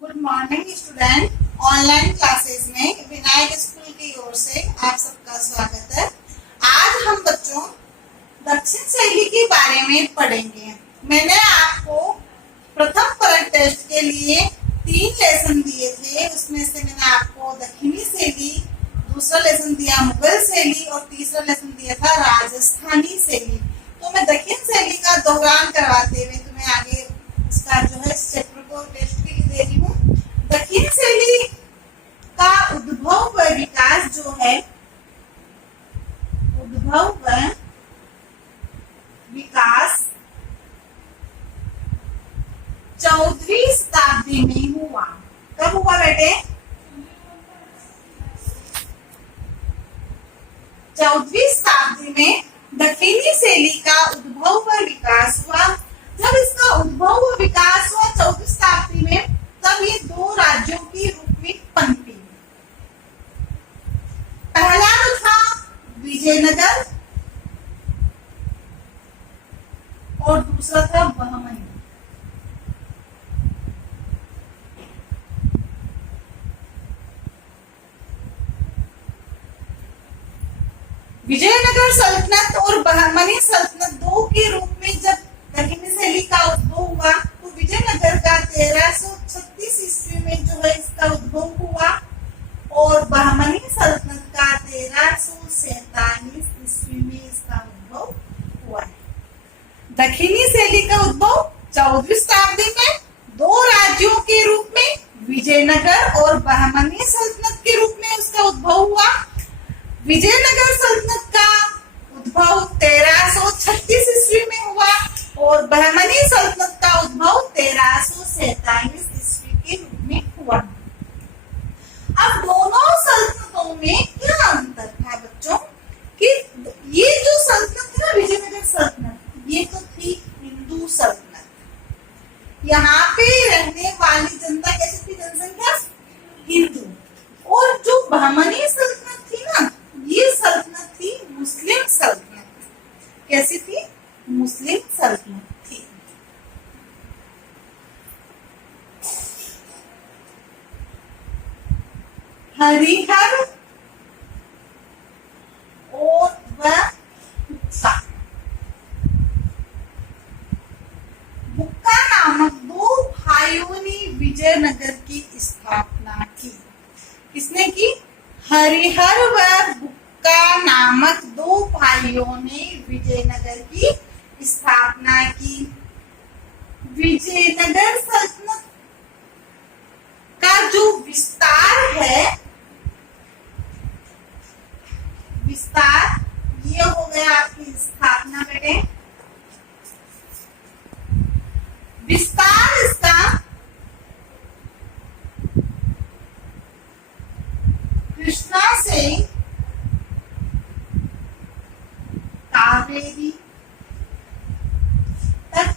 Good morning student. Online classes में Vinayak school की ओर से आप सबका स्वागत है। आज हम बच्चों दक्षिण शैली के बारे में पढ़ेंगे। मैंने आपको प्रथम परख टेस्ट के लिए 3 लेसन दिए थे। उसमें से मैंने आपको दक्षिणी शैली, दूसरा लेसन दिया मुगल शैली और तीसरा लेसन दिया था राजस्थानी शैली। तो मैं दक्षिण शैली का दोहरान करवाते हुए तुम्हें आगे इसका जो है चैप्टर को टेस्ट के लिए दे रही हूँ। दक्षिण शैली का उद्भव व विकास जो है, उद्भव व विकास 14वीं शताब्दी में हुआ। कब हुआ बेटे? 14वीं शताब्दी में दक्षिणी शैली का उद्भव व विकास हुआ। जब इसका उद्भव व विकास हुआ 14वीं शताब्दी में, तब ये 2 राज्यों की रूप में पनपी। पहला तो था विजयनगर और दूसरा था बहमनी। विजयनगर सल्तनत और बहमनी सल्तनत 2 के रूप में जब दक्षिणी शैली का उद्भव हुआ, तो विजयनगर का 1336 ईस्वी में जो है इसका उद्भव हुआ और बहमनी सल्तनत का 1347 ईस्वी में इसका उद्भव हुआ है। दक्षिणी शैली का उद्भव 14वीं शताब्दी में 2 राज्यों के रूप में विजयनगर और बहमनी सल्तनत के रूप में उसका उद्भव हुआ। विजयनगर सल्तनत का उद्भव 1336 ईस्वी में हुआ और बहमनी सल्तनत का उद्भव 1347 ईस्वी के रूप में हुआ। अब दोनों सल्तनतों में क्या अंतर था बच्चों? कि ये जो सल्तनत है ना, विजयनगर सल्तनत, ये तो थी हिंदू सल्तनत। यहाँ पे रहने वाली जनता कैसी थी? जनसंख्या हिंदू। और जो बहमनी सल्तनत थी ना, ये सल्तनत थी मुस्लिम सल्तनत। कैसी थी? मुस्लिम सल्तनत थी। हरिहर और बुक्का नामक 2 भाइयों ने विजयनगर की स्थापना की। किसने की? हरिहर व बुक्का नामक 2 भाइयों ने विजयनगर की स्थापना की। विजयनगर सल्तनत का जो विस्तार है, विस्तार ये हो गया आपकी स्थापना बेटे। विस्तार इसका कृष्णा से कावेरी तक,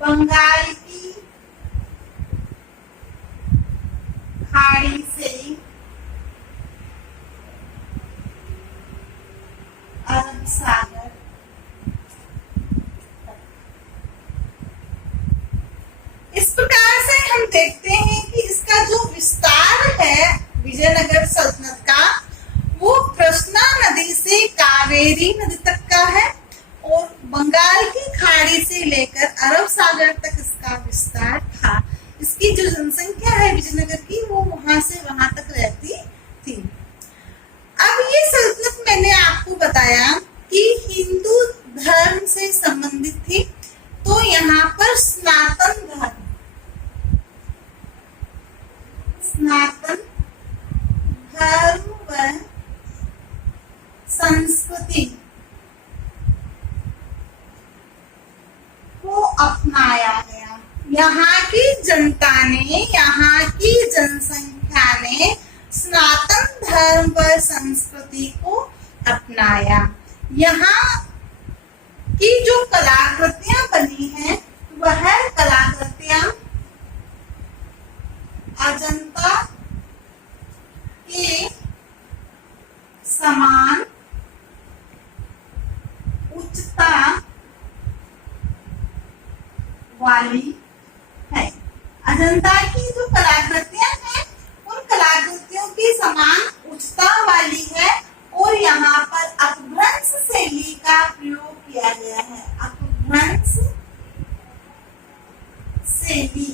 बंगाल की खाड़ी से अरब सागर तक। इस प्रकार से हम देखते हैं कि इसका जो विस्तार है विजयनगर सल्तनत का, वो कृष्णा नदी से कावेरी नदी तक का है और बंगाल की खाड़ी से लेकर अरब सागर तक इसका विस्तार था। इसकी जो जनसंख्या है विजयनगर की, वो वहां से वहां तक रहती थी। अब ये सल्तनत मैंने आपको बताया कि हिंदू धर्म से संबंधित थी, तो यहाँ पर सनातन धर्म, सनातन धर्म व संस्कृति को अपनाया गया। यहाँ की जनता ने, यहाँ की जनसंख्या ने सनातन धर्म व संस्कृति को अपनाया। यहाँ की जो कलाकृतियां बनी हैं, वह कलाकृतियां अजंता के समान उच्चता वाली है। अजंता की जो कलाकृतियां हैं उन कलाकृतियों की समान उच्चता वाली है और यहाँ पर अपभ्रंश शैली का प्रयोग किया गया है। अपभ्रंश शैली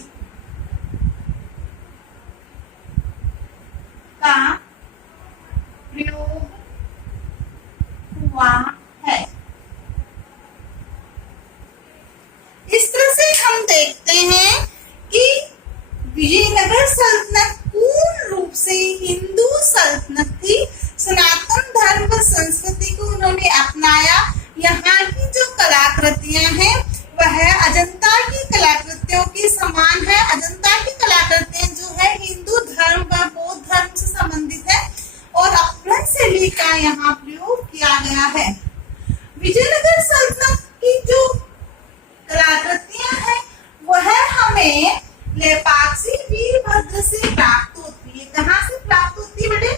का प्रयोग हुआ है। इस तरह से हम देखते हैं कि विजयनगर सल्तनत पूर्ण रूप से हिंदू सल्तनत थी। सनातन धर्म व संस्कृति को उन्होंने अपनाया। यहाँ की जो कलाकृतियां हैं वह अजंता की कलाकृतियों की समान है। अजंता की कलाकृतियां जो है हिंदू धर्म व बौद्ध धर्म से संबंधित है और अपभ्रंश शैली का यहाँ प्रयोग किया गया है। विजयनगर सल्तनत की जो कलाकृतियां हैं वह हमें लेपाक्षी वीरभद्र से प्राप्त होती है। कहाँ से प्राप्त होती है बेटे?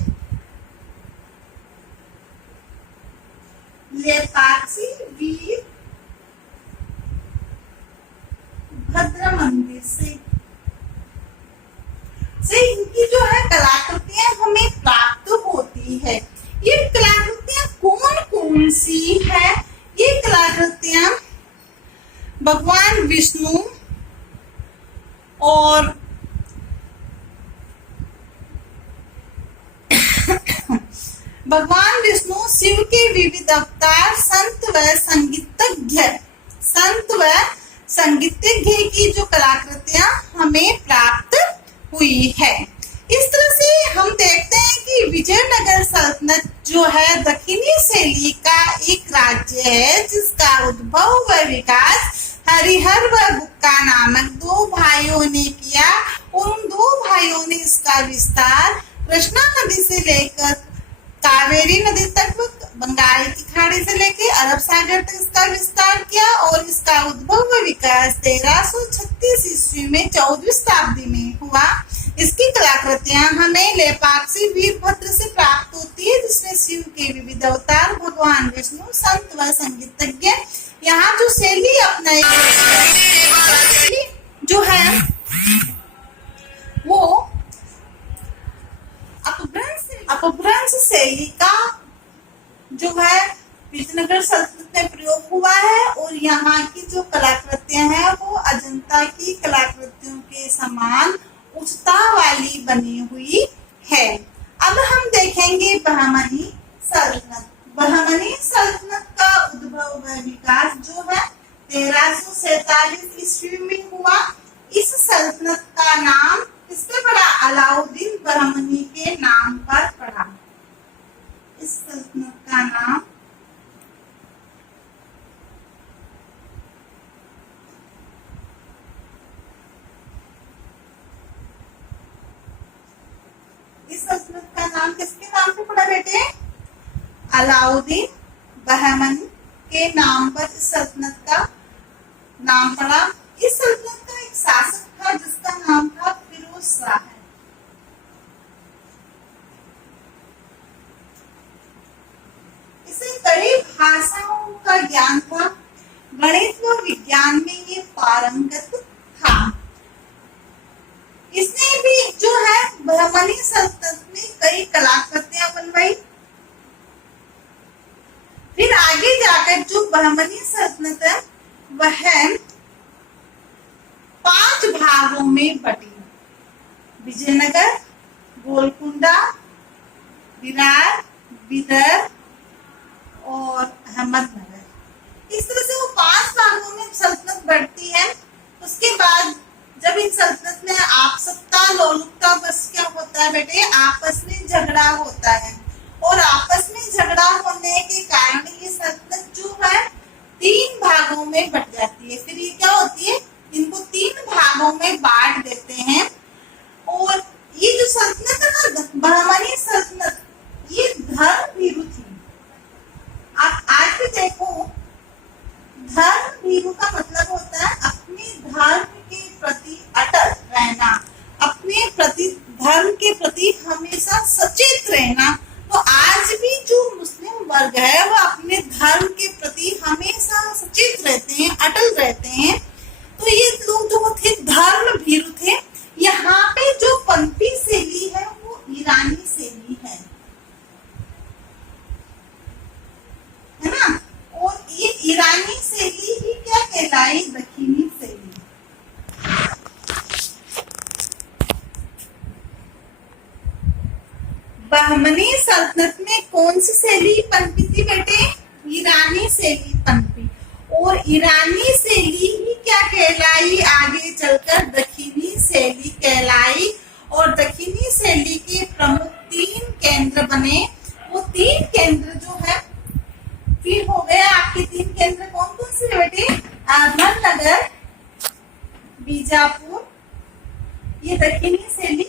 लेपाक्षी वीरभद्र मंदिर से इनकी जो है कलाकृतियां हमें प्राप्त होती है। ये कलाकृतियां कौन कौन सी है? ये कलाकृतियां भगवान विष्णु और भगवान विष्णु शिव के विविध अवतार संत व संगीतज्ञ की जो कलाकृतियां हमें प्राप्त हुई है। इस तरह से हम देखते हैं कि विजयनगर सल्तनत जो है दक्षिणी शैली का एक राज्य है जिसका उद्भव व विकास हरिहर व बुक्का नामक दो भाइयों ने किया और उन दो भाइयों ने इसका विस्तार कृष्णा नदी से लेकर कावेरी नदी तक, बंगाल की खाड़ी से लेकर अरब सागर तक इसका विस्तार किया और इसका उद्भव व विकास 1336 ईस्वी में 14वीं शताब्दी में हुआ। इसकी कलाकृतियां हमें लेपाक्षी वीरभद्र से प्राप्त होती है जिसमें शिव के विविध अवतार भगवान विष्णु संत व संगीतज्ञ यहाँ जो शैली अपनाई गई जो है वो अपभ्रंश शैली का जो है विजयनगर सल्तनत में प्रयोग हुआ है और यहाँ की जो कलाकृतियां हैं वो अजंता की कलाकृतियों के समान उच्चता वाली बनी हुई है। अब हम देखेंगे बहमनी सल्तनत। बहमनी सल्तनत का उद्भव व विकास जो है 1347 ईस्वी में हुआ। इस सल्तनत का नाम किससे पड़ा? अलाउद्दीन बहमनी के नाम पर पड़ा। इस सल्तनत का नाम किसके नाम पे पड़ा बेटे? अलाउद्दीन बहमनी के नाम पर इस सल्तनत का नाम पड़ा। इस सल्तनत का एक शासक था जिसका नाम था फिरोज शाह। इसे कई भाषाओं का ज्ञान था। गणित व विज्ञान में ये पारंगत था। इसने भी जो है बहमनी सल्तनत में कई कलाकृतियां बनवाई। फिर आगे जाकर जो बहमनी सल्तनत है वह 5 भागों में बटी। विजयनगर, गोलकुंडा, विरार, बिदर और अहमदनगर। इस तरह से वो 5 भागों में सल्तनत बढ़ती है। उसके बाद जब इन सल्तनत में आपसत्ता लोलुपता बस क्या होता है बेटे? आपस में झगड़ा होता है और आपस में झगड़ा होने के कारण ये सल्तनत जो है 3 भागों में बट जाती है। फिर ये क्या होती है? इनको 3 भागों में बांट देते हैं और ये जो सल्तनत है ना बहमनी सल्तनत ये धर्म भीरु थी। आप आज भी देखो धर्म भीरु का मतलब होता है अपने धर्म के प्रति अटल रहना, अपने प्रति धर्म के प्रति हमेशा सचेत रहना। तो आज भी जो मुस्लिम वर्ग है वह अपने धर्म के प्रति हमेशा सचेत रहते हैं, अटल रहते हैं। तो ये सल्तनत में कौन सी शैली पनपी थी बेटे? ईरानी शैली पनपी। और ईरानी शैली ही क्या कहलाई? आगे चलकर दक्षिणी शैली कहलाई। और दक्षिणी शैली के प्रमुख 3 केंद्र बने। वो 3 केंद्र जो है, फिर हो गए आपके 3 केंद्र कौन कौन से बेटे? अहमदनगर, बीजापुर, ये दक्षिणी शैली।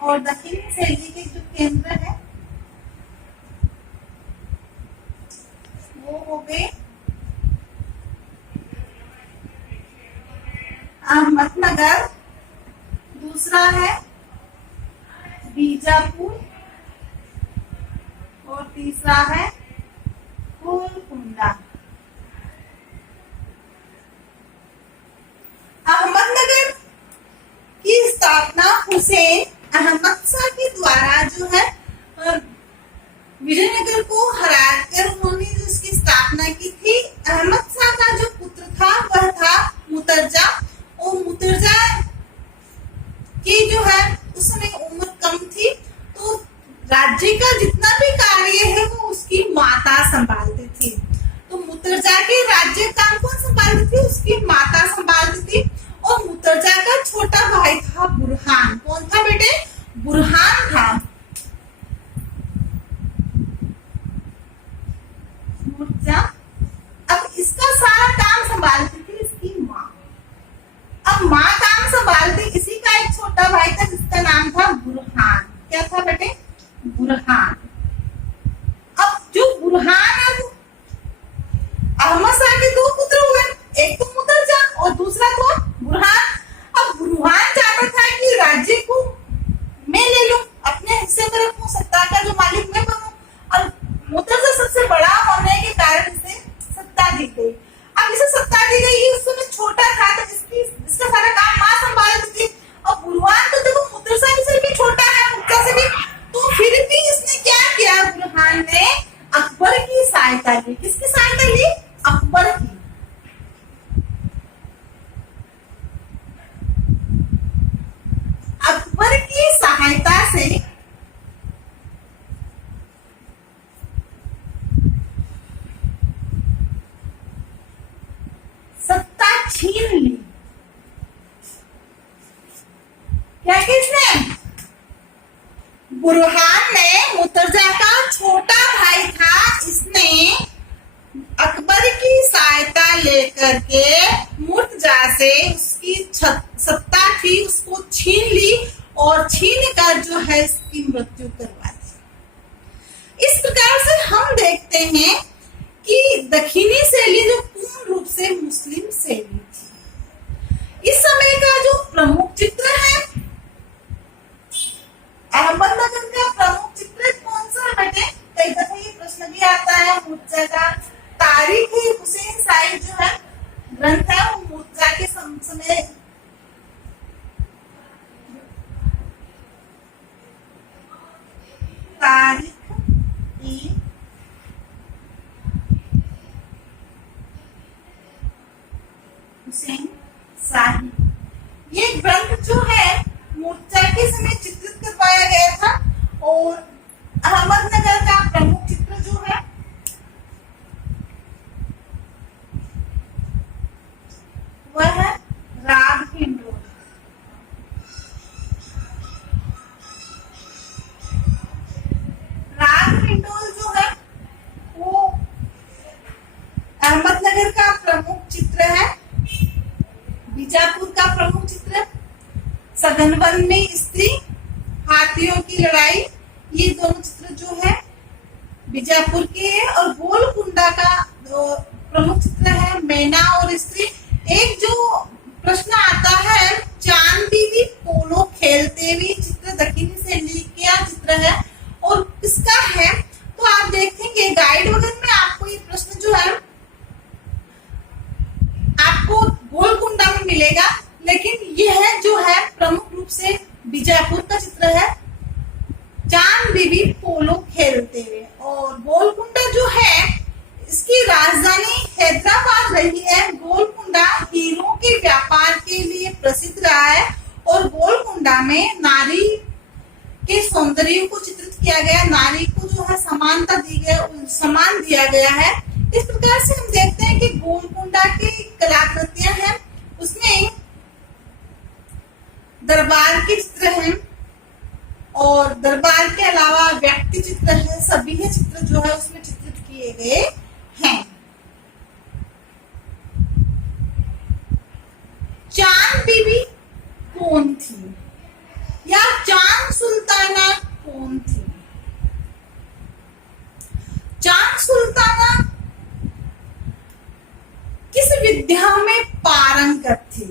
और दक्षिणी शैली के जो केंद्र है वो हो गए अहमदनगर, दूसरा है बीजापुर और तीसरा है गोलकुंडा। अहमदनगर की स्थापना हुसैन अहमद शाह के द्वारा जो है विजयनगर को हराकर उन्होंने उसकी स्थापना की थी। अहमद शाह का जो पुत्र था वह था मुर्तजा। और मुर्तजा की जो है उस समय उम्र कम थी, तो राज्य का जितना भी कार्य है वो उसकी माता संभालती थी। तो मुर्तजा के राज्य काम कौन संभालती थी? उसकी माता संभालती थी। और मुर्तजा का छोटा भाई था बुरहान। कौन था बेटे? बुरहान था। मुर्तजा, अब इसका सारा काम संभालती थी इसकी माँ। अब माँ काम संभालती, इसी का एक छोटा भाई था जिसका नाम था बुरहान। क्या था बेटे? बुरहान। अब जो बुरहान है वो अहमद शाह के 2 पुत्र हुए, एक तो मुर्तजा और दूसरा था बुरहान। अब बुरहान चाहता था कि राज्य को मैं ले लूं, अपने हिस्से पर रखूं, सत्ता का जो मालिक मैं बनूं। और मुर्तजा सबसे बड़ा होने के कारण इसे सत्ता दी गई। अब इसे सत्ता दी गई, ये उस समय छोटा था तो इसका सारा काम माँ संभालती थी। और बुरहान तो देखो मुर्तजा से भी छोटा है, मुर्तजा से भी, तो फिर भी इसने क्या किया? बुरहान ने अकबर की सहायता ली। किसकी सहायता ली? अकबर की। अकबर की सहायता से सत्ता छीन ली। क्या किसने? बुरहान ने, मुर्तजा का छोटा भाई था, इसने अकबर की सहायता लेकर के मुर्तजा से उसकी सत्ता थी उसको छीन ली और छीन कर जो है इसकी मृत्यु करवा दी। इस प्रकार से हम देखते हैं कि दक्षिणी शैली जो पूर्ण रूप से मुस्लिम शैली थी। इस समय का जो प्रमुख चित्र है अहमदनगर का प्रमुख चित्र कौन सा है बेटे? कई दफे ये प्रश्न भी आता है। मुर्तजा का तारीख हुसैन शाही जो है ग्रंथ है, वो मुर्तजा के समय तारीख हुसैन शाही, ये ग्रंथ जो है मुर्तजा के समय चित्रित करवाया गया था। और अहमदनगर का प्रमुख चित्र जो है वह है राग हिंडोल। राग हिंडोल जो है वो अहमदनगर का प्रमुख चित्र है। बीजापुर का प्रमुख चित्र सघन वन में स्त्री, हाथियों की लड़ाई, ये दोनों चित्र जो है बीजापुर के है। और गोलकुंडा का प्रमुख चित्र है मैना और स्त्री। एक जो प्रश्न आता है, चांद बीवी पोलो खेलते हुए चित्र दक्षिणी शैली का चित्र है और किसका है? तो आप देखेंगे गाइड वगैरह में आपको ये प्रश्न जो है आपको गोलकुंडा में मिलेगा, लेकिन यह जो है प्रमुख रूप से बीजापुर का चित्र है, चांद बीवी पोलो खेलते हुए। और गोलकुंडा जो है इसकी राजधानी हैदराबाद रही है। गोलकुंडा हीरों के व्यापार के लिए प्रसिद्ध रहा है और गोलकुंडा में नारी के सौंदर्य को चित्रित किया गया। नारी को जो समानता दी गई, सम्मान दिया गया है। इस प्रकार से हम देखते हैं कि गोलकुंडा की कलाकृतियां हैं उसमें दरबार के चित्र हैं और दरबार के अलावा व्यक्ति चित्र है, सभी चित्र जो है उसमें चित्रित किए गए हैं। चांद बीबी कौन थी या चांद सुल्ताना कौन थी? चांद सुल्ताना किस विद्या में पारंगत थी?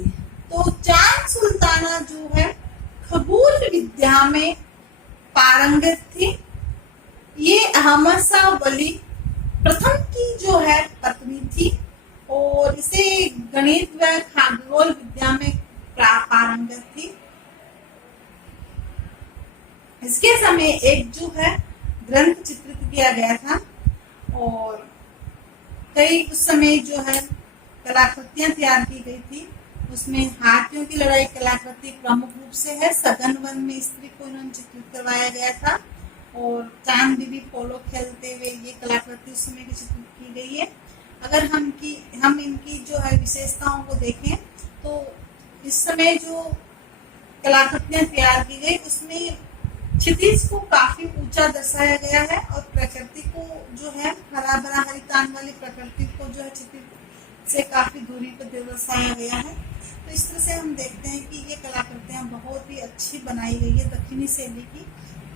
तो चांद सुल्ताना जो है खगोल विद्या में पारंगत थी। ये अहमद शाह वली प्रथम की जो है पत्नी थी और इसे गणित व खगोल विद्या में पारंगत थी। इसके समय एक जो है ग्रंथ चित्रित किया गया था और कई उस समय जो है कलाकृतियां तैयार की गई थी। उसमें हाथियों की लड़ाई कलाकृति प्रमुख रूप से है। सघन वन में स्त्री को इन्होंने चित्रित करवाया गया था और चांद बीबी पोलो खेलते हुए ये कलाकृति उस समय की चित्रित की गई है। अगर हम इनकी जो है विशेषताओं को देखें तो इस समय जो कलाकृतियां तैयार की गई उसमें क्षितिज को काफी ऊंचा दर्शाया गया है और प्रकृति को जो है हरा भरा हरितान वाली प्रकृति को जो है क्षितिज से काफी दूरी पर दर्शाया गया है। तो इस तरह से हम देखते हैं कि ये कलाकृतियां बहुत ही अच्छी बनाई गई है दक्षिणी शैली की।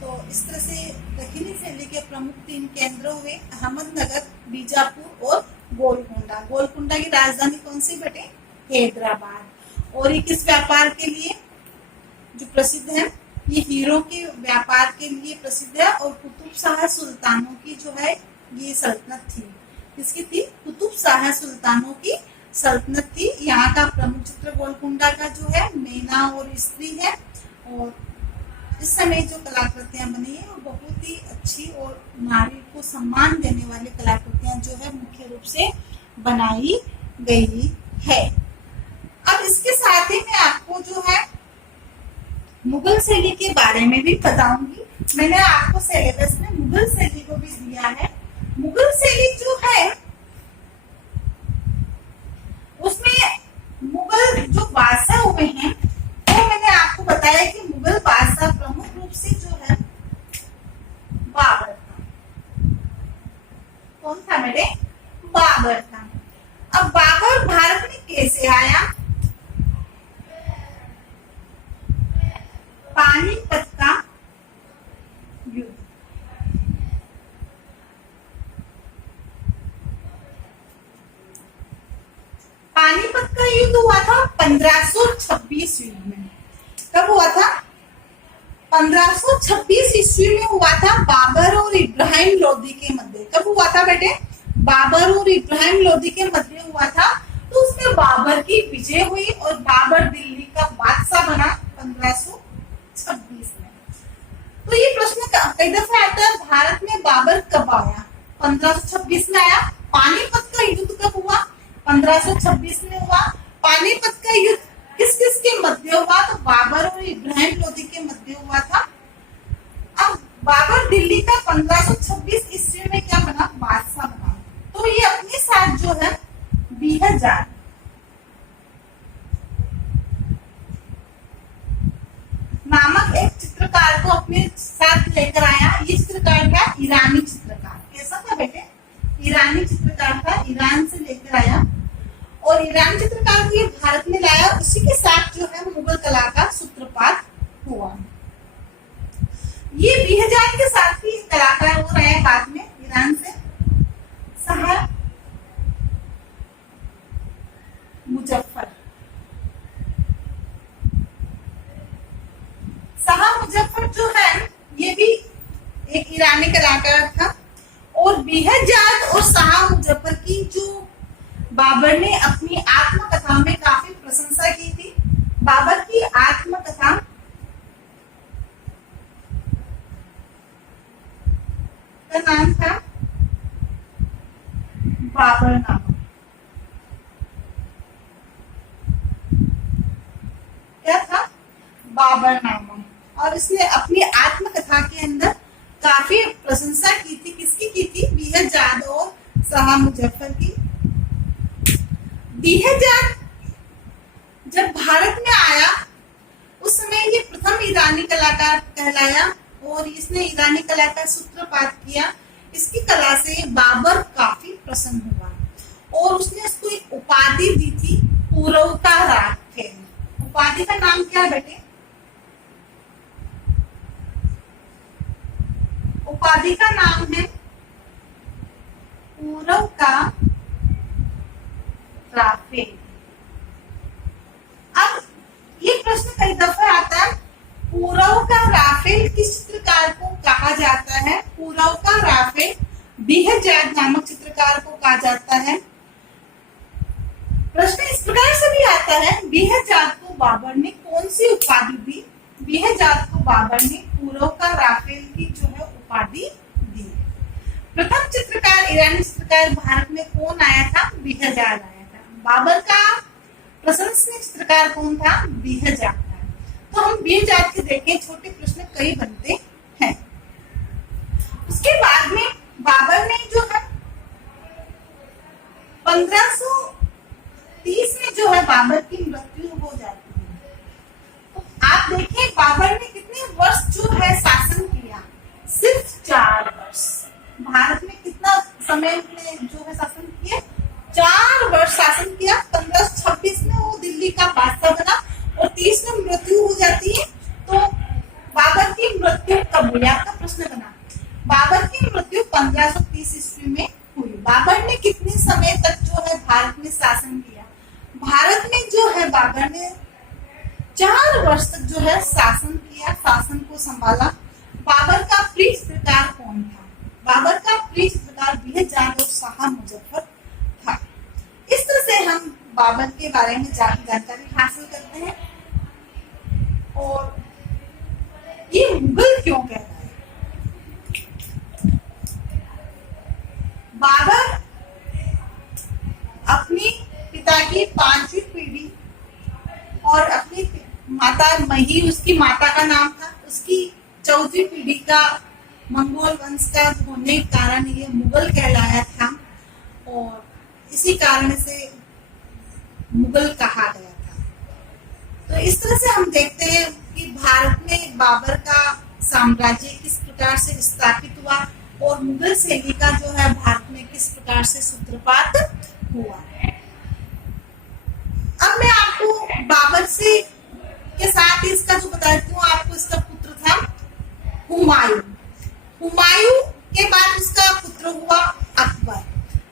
तो इस तरह से दक्षिणी शैली के प्रमुख 3 केंद्र हुए अहमदनगर, बीजापुर और गोलकुंडा। गोलकुंडा की राजधानी कौन सी बेटे? हैदराबाद। और ये किस व्यापार के लिए जो प्रसिद्ध है? ये हीरो के व्यापार के लिए प्रसिद्ध है और कुतुब शाह सुल्तानों की जो है ये सल्तनत थी। किसकी थी? कुतुब शाह सुल्तानों की सल्तनत थी। यहाँ का प्रमुख चित्र गोलकुंडा का जो है मैना और स्त्री है और इस समय जो कलाकृतियां बनी है वो बहुत ही अच्छी और नारी को सम्मान देने वाली कलाकृतियां जो है मुख्य रूप से बनाई गई है। अब इसके साथ ही मैं आपको जो है मुगल शैली के बारे में भी बताऊंगी। मैंने आपको सिलेबस में मुगल शैली को भी दिया है। मुगल शैली जो है उसमें मुगल जो बादशाह हुए हैं वो मैंने आपको बताया कि मुगल बादशाह प्रमुख रूप से जो है बाबर था। कौन था मेरे? बाबर था। अब बाबर भारत में कैसे आया? पानीपत का युद्ध। पानीपत का युद्ध हुआ था 1526 ईस्वी में। कब हुआ था? 1526 ईस्वी में हुआ था बाबर और इब्राहिम लोदी के मध्य। कब हुआ था बेटे? बाबर और इब्राहिम लोदी के मध्य हुआ था। तो उसमें बाबर की विजय हुई और बाबर दिल्ली का बादशाह बना 1526 में। तो ये प्रश्न कई दफा आता है, भारत में बाबर कब आया? 1526 में आया। पानीपत का युद्ध कब हुआ? 1526 में हुआ। पानीपत का युद्ध किस किस के मध्य हुआ? तो बाबर और इब्राहिम लोदी के मध्य हुआ था। अब बाबर दिल्ली का 1526 ईस्वी में क्या बना? बादशाह बना। तो ये अपने साथ जो है 2000 नामक एक चित्रकार को अपने साथ लेकर आया। ये चित्रकार था ईरानी चित्रकार। कैसा था बेटे? ईरानी चित्रकार था, ईरान से लेकर आया और ईरानी चित्रकार को ये भारत में लाया। उसी के साथ जो है मुगल कला का सूत्रपात हुआ। ये 2000 के साथ ही कलाकार हो रहे हैं बाद में ईरान से। शाह मुजफ्फर, शाह मुजफ्फर जो है ये भी एक ईरानी कलाकार था। और 2000 और शाह मुजफ्फर की जो बाबर ने अपनी आत्मकथा में काफी प्रशंसा की थी। बाबर की आत्मकथा का नाम था बाबरनामा। क्या था? बाबरनामा। और इसने अपनी आत्मकथा के अंदर काफी प्रशंसा की थी। किसकी की थी? बेहजाद और शाह मुजफ्फर की। बेहजाद जब भारत में आया उस समय ये प्रथम ईरानी कलाकार कहलाया और इसने ईरानी कला का सूत्रपात किया। इसकी कला से बाबर काफी प्रसन्न हुआ और उसने उसको एक उपाधि दी थी, पूरव का राफेल। उपाधि का नाम क्या है बेटे? उपाधि का नाम है पूरव का राफेल। अब ये प्रश्न कई दफा आता है, पूरव का राफेल किस चित्रकार को कहा जाता है? पूरव का राफेल बेहजाद नामक चित्रकार को कहा जाता है। प्रश्न इस प्रकार से भी आता है, बेहजाद को बाबर ने कौन सी उपाधि दी? बेहजाद को बाबर ने पूरव का राफेल की जो है उपाधि दी। प्रथम चित्रकार, ईरानी चित्रकार भारत में कौन आया था? बेहजाद आया था। बाबर का प्रशंसनीय चित्रकार कौन था? बेहजाद था। तो हम बेहजाद के देखें, छोटे प्रश्न कई बनते हैं। उसके बाद में बाबर ने जो है 1530 में जो है बाबर की मृत्यु हो जाती है। तो आप देखें बाबर ने कितने वर्ष जो है शासन किया? सिर्फ 4 वर्ष। भारत में कितना समय उसने जो है शासन किया? 4 वर्ष शासन किया। 1526 में वो दिल्ली का बादशाह बना और 30 में मृत्यु हो जाती है। तो बाबर की मृत्यु कब हुई? आपका प्रश्न बना। बाबर की मृत्यु 1530 ईस्वी में हुई। बाबर ने कितने समय तक जो है भारत में शासन किया? भारत में जो है बाबर ने 4 वर्ष तक जो है शासन किया, शासन को संभाला। बाबर का प्रिय चित्रकार कौन था? बाबर का प्रिय चित्रकार बेहजाद और शाह मुजफ्फर था। इस तरह से हम बाबर के बारे में जानकारी हासिल करते हैं। और ये मुगल क्यों कहलाए? बाबर अपनी पिता की 5वीं पीढ़ी और अपनी माता मही, उसकी माता का नाम था, उसकी 4वीं पीढ़ी का मंगोल वंश का होने के कारण ये मुगल कहलाया था और इसी कारण से मुगल कहा गया था। तो इस तरह से हम देखते हैं कि भारत में बाबर का साम्राज्य किस प्रकार से स्थापित हुआ और मुगल शैली का जो है भारत में किस प्रकार से सूत्रपात हुआ। अब मैं आपको बाबर से के साथ इसका जो बताती हूँ, आपको इसका पुत्र था हुमायूं। हुमायूं के बाद उसका पुत्र हुआ अकबर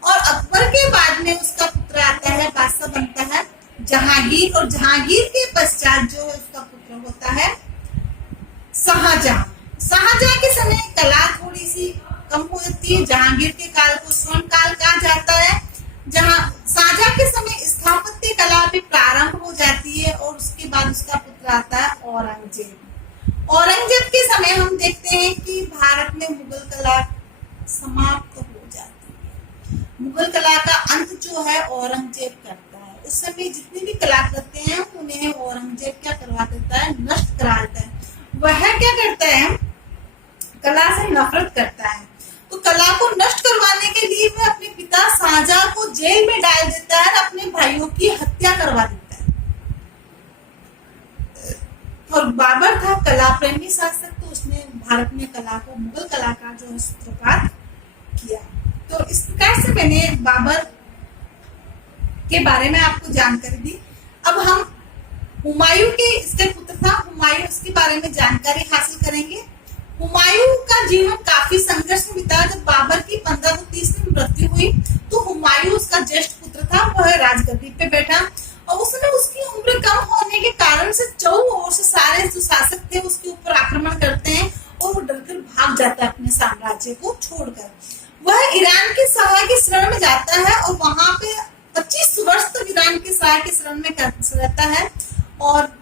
और अकबर के बाद में उसका पुत्र आता है, बादशाह बनता है जहांगीर और जहांगीर के पश्चात जो है उसका पुत्र होता है शाहजहां। शाहजहां के समय कला थोड़ी सी कम होती है। जहांगीर के काल को स्वर्ण काल कहा जाता है। जहां शाहजहां के समय स्थापत्य कला भी प्रारंभ हो जाती है और उसके बाद उसका पुत्र आता है औरंगजेब। औरंगजेब के समय हम देखते हैं कि भारत में मुगल कला समाप्त हो जाती है। मुगल कला का अंत जो है औरंगजेब करता है। उस समय जितनी भी कलाकृति हैं उन्हें औरंगजेब क्या करवा देता है? नष्ट करा देता है। वह क्या करता है? कला से नफरत करता है। तो कला को नष्ट करवाने के लिए वह अपने पिता शाहजहां को जेल में डाल देता है और अपने भाइयों की हत्या करवा देता है। और बाबर था कला प्रेमी शासक, तो उसने भारत में कला को, मुगल कला का जो सूत्रपात किया। तो इस प्रकार से मैंने बाबर के बारे में आपको जानकारी दी। अब हम हुमायूं के, इसके पुत्र था हुमायूं, इसके बारे में जानकारी हासिल करेंगे। हुमायूं का जीवन काफी संघर्ष में बीता। जब बाबर की 1530 में मृत्यु हुई तो हुमायूं उसका ज्येष्ठ पुत्र था, वह राजगद्दी पे बैठा और उस समय उसकी उम्र कम होने के कारण से चौरों ओर से सारे जो शासक थे उसके ऊपर आक्रमण करते हैं और वो डरकर भाग जाता है अपने साम्राज्य को छोड़कर। वह ईरान के शाह के शरण में जाता है और वहां पे 25 वर्ष तक ईरान के शाह के शरण में रहता है और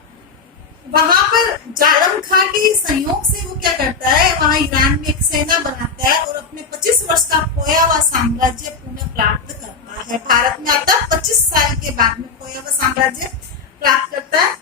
वहां पर जालम खां के सहयोग से वो क्या करता है, वहां ईरान में एक सेना बनाता है और अपने 25 वर्ष का खोया हुआ साम्राज्य पुनः प्राप्त करता है। भारत में आता है 25 साल के बाद में खोया हुआ साम्राज्य प्राप्त करता है।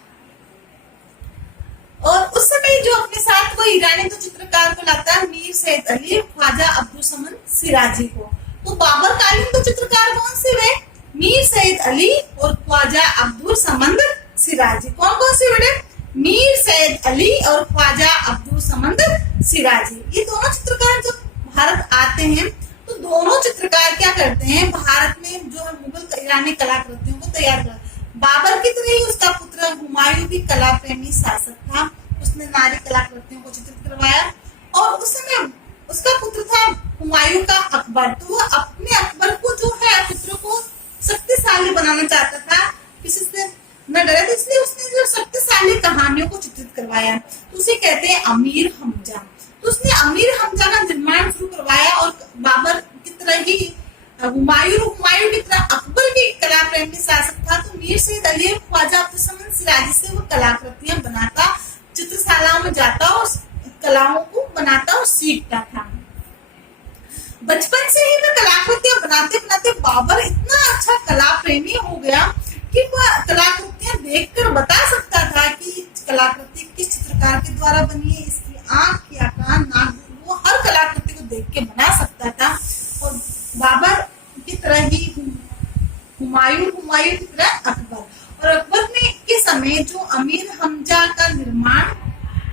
और उस समय जो अपने साथ वो ईरानी जो चित्रकार को लाता है मीर सैयद अली, ख्वाजा अब्दुल समद सिराजी को। तो बाबर कालीन के चित्रकार कौन से हुए? मीर सैयद अली और ख्वाजा अब्दुल समद सिराजी। कौन कौन से बेटे? मीर सैयद अली और ख्वाजा अब्दुल समद सिराजी। ये दोनों चित्रकार जब भारत आते हैं तो दोनों चित्रकार क्या करते हैं, भारत में जो है मुगल ईरानी कलाकृतियों को तैयार कर। बाबर की तरह ही उसका पुत्र हुमायूं भी कला प्रेमी शासक था, उसने नारी कलाकृतियों को चित्रित करवाया। और उस समय उसका पुत्र था हुमायूं का अकबर, तो वह अपने अकबर को जो है पुत्र को शक्तिशाली बनाना चाहता था, किसी से न डरे, तो इसलिए उसने जो शक्तिशाली कहानियों को चित्रित करवाया, तो उसे कहते हैं अमीर हमजा। तो उसने अमीर हमजा का निर्माण शुरू करवाया और बाबर की तरह ही हुमायूं की तरह अकबर भी कला प्रेमी शासक था। तो मीर सैयद अली और ख्वाजा अब्दुल समद सिराजी से वो कलाकृतियां बनाता, चित्रशालाओं में जाता और कलाओं को बनाता और सीखता था। बचपन से ही वह कलाकृतियां बनाते बनाते बाबर इतना अच्छा कला प्रेमी हो गया कि वह कलाकृतियां देखकर बता सकता था कि कलाकृति किस चित्रकार के द्वारा बनी है, इसकी आंख या कान नाक, वो हर कलाकृति को देख के बना सकता था। और बाबर की तरह ही हुमायूं की तरह अकबर, और अकबर ने के समय जो अमीर हमजा का निर्माण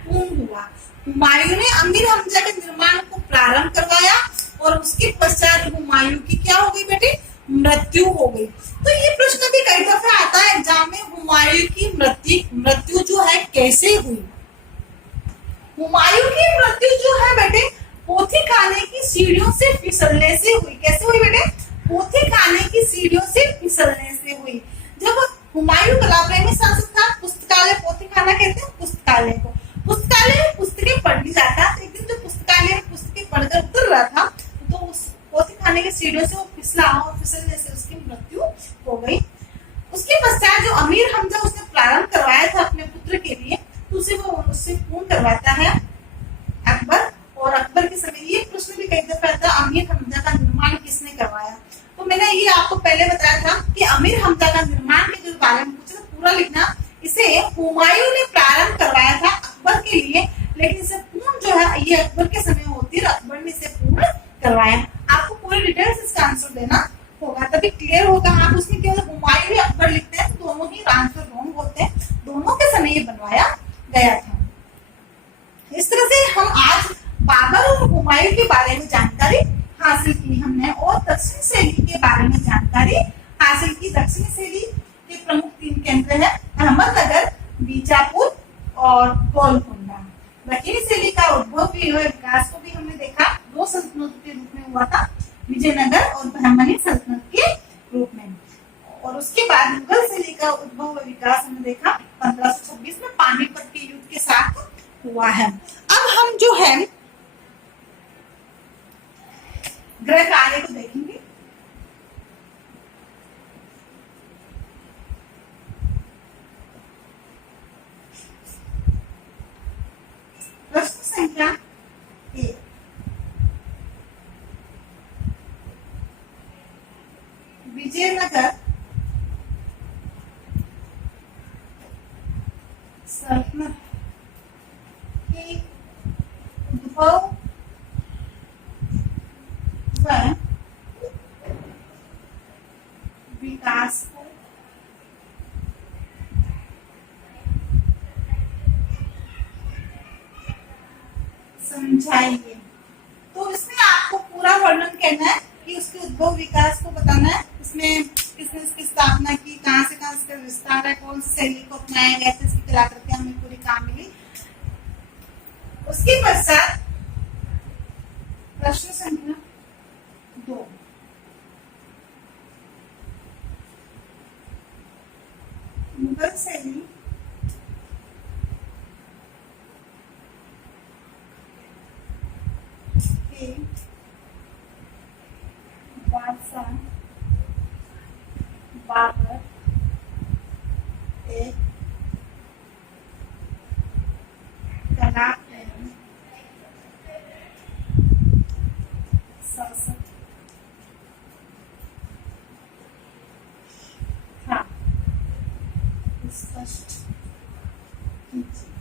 पूर्ण हुआ, हुमायूं ने अमीर हमजा के निर्माण को प्रारंभ करवाया और उसके पश्चात हुमायूं की क्या हो गई बेटे? मृत्यु हो गई। तो ये प्रश्न भी कई दफे आता है एग्जाम में, हुमायूं की मृत्यु जो है कैसे हुई? हुमायूं की मृत्यु जो है बेटे पोथी खाने की सीढ़ियों से फिसलने से हुई। कैसे हुई बेटे? पोथी खाने की सीढ़ियों से फिसलने से हुई। जब हुमायूं कला प्रेमी शासक था, पुस्तकालय पोथी खाना कहते हैं पुस्तकालय को, पुस्तकालय में पुस्तकें पढ़ने जाता, एक दिन जो पुस्तकालय में पुस्तकें पढ़कर उतर रहा था तो उस पोथी खाने की सीढ़ियों से वो फिसला और फिसलने से उसकी मृत्यु हो गई। उसके पश्चात जो अमीर हमजा उसने प्रारंभ करवाया था अपने पुत्र के लिए, तो उसे वो उससे पूर्ण करवाता है अकबर। और अकबर के समय ये प्रश्न भी कई दफा आता है, अमीर हमजा का निर्माण किसने करवाया? तो मैंने ये आपको पहले बताया था कि अमीर हमजा का निर्माण के जो बारे में पूछा पूरा लिखना। इसे हुमायूं ने प्रारंभ करवाया था अकबर के लिए, लेकिन इसे पूर्ण जो है ये अकबर के समय होती है, अकबर ने इसे पूर्ण करवाया। आपको पूरी डिटेल्स इसका आंसर देना होगा, तभी क्लियर होगा। आप उसमें केवल हुमायूं या अकबर लिखते हैं तो दोनों ही आंसर रॉन्ग होते हैं, दोनों के समय ये बनवाया गया था। इस तरह से हम आज बाबर और हुमायूं के बारे में जानकारी हासिल की हमने, और दक्षिण शैली के बारे में जानकारी हासिल की। दक्षिण शैली के प्रमुख 3 केंद्र हैं, अहमदनगर, बीजापुर और गोलकुंडा। दक्षिणी शैली का उद्भव भी हुआ, विकास को भी हमने देखा, 2 सल्तनतों के रूप में हुआ था, विजयनगर और बहमनी सल्तनत के रूप में। और उसके बाद मुगल शैली का उद्भव व विकास हमने देखा 1526 में पानीपत के युद्ध के साथ हुआ है। अब हम जो है ग्रह कार्य को देखेंगे। प्रश्न संख्या 1, विजयनगर सल्तनत के उद्भव व विकास को समझाइए। तो इसमें आपको पूरा वर्णन कहना है कि उसके उद्भव विकास को बताना है, इसमें किसने इसकी स्थापना की, कहां से कहां इसका विस्तार है, कौन सी शैली को अपनाया गया था, इसकी कलाकृतियां हमें पूरी कहां मिली। उसके पश्चात प्रश्न संख्या 2, मुगल शैली के बादशाह बाबर एक कला प्रेमी शासक था, स्पष्ट कीजिए।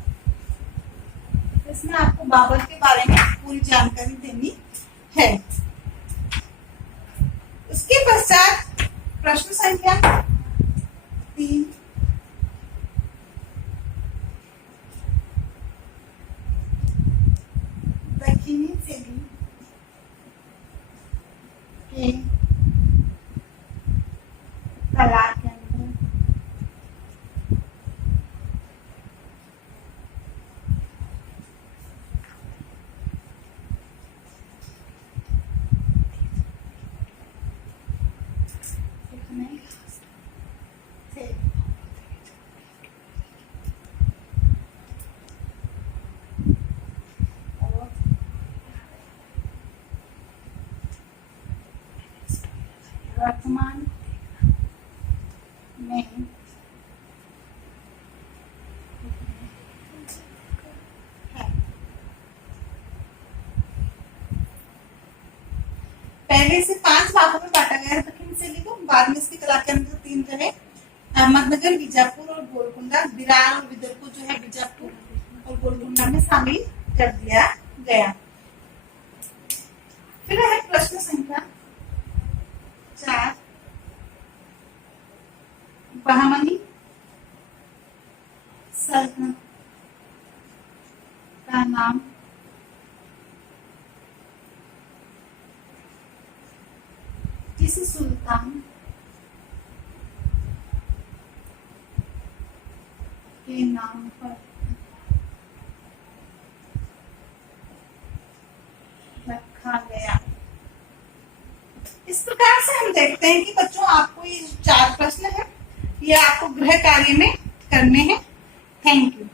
इसमें आपको बाबर के बारे में पूरी जानकारी देनी है। उसके पश्चात प्रश्न संख्या 3, दक्षिणी शैली के कला केंद्र वर्तमान में है। पहले से 5 भागों में बांटा गया है दक्षिण शैली को। बाद में इसके कला केंद्र 3 रहे, अहमदनगर, बीजापुर और गोलकुंडा। बिरार और विदर्भ को जो है बीजापुर और गोलकुंडा में शामिल कर दिया गया। फिर है प्रश्न संख्या 4, बहमनी सल्तनत का नाम किस सुल्तान के नाम पर रखा गया। इस प्रकार से हम देखते हैं कि बच्चों आपको ये 4 प्रश्न है ये आपको गृह कार्य में करने हैं। Thank you.